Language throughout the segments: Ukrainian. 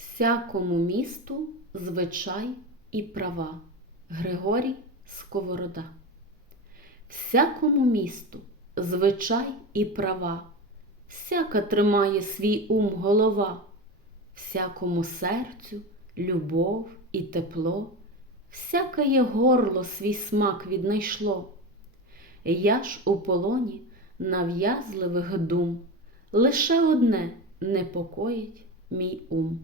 Всякому місту звичай і права. Григорій Сковорода. Всякому місту звичай і права. Всяка тримає свій ум голова, всякому серцю любов і тепло, всяке є горло свій смак віднайшло. Я ж у полоні нав'язливих дум, лише одне непокоїть мій ум.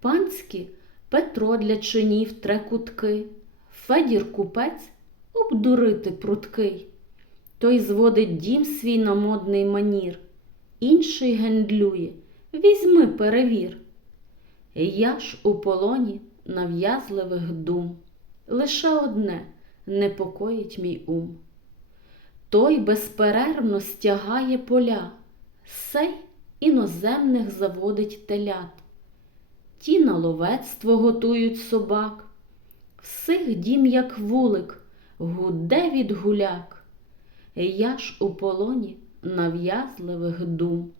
Панські Петро для чинів тре кутки, Федір купець обдурити пруткий. Той зводить дім свій на модний манір, інший гендлює, візьми перевір. Я ж у полоні нав'язливих дум, лише одне непокоїть мій ум. Той безперервно стягає поля, сей іноземних заводить телят. Ті на ловецтво готують собак, всіх дім, як вулик, гуде від гуляк. Я ж у полоні нав'язливих дум,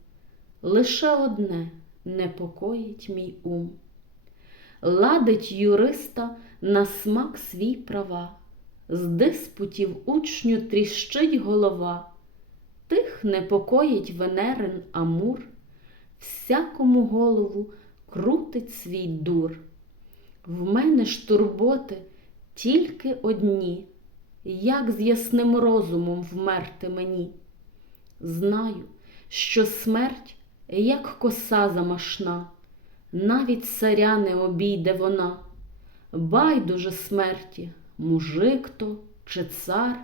лише одне непокоїть мій ум. Ладить юриста на смак свій права, з диспутів учню тріщить голова, тих непокоїть Венерин Амур, всякому голову крутить свій дур. В мене ж турботи тільки одні, як з ясним розумом вмерти мені. Знаю, що смерть, як коса замашна, навіть царя не обійде вона. Байдуже смерті, мужик то чи цар,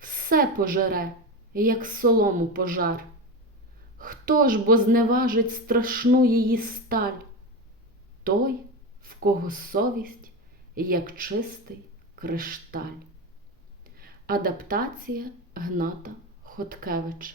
все пожере, як солому пожар. Хто ж бо зневажить страшну її сталь? Той, в кого совість, як чистий кришталь. Адаптація Гната Хоткевича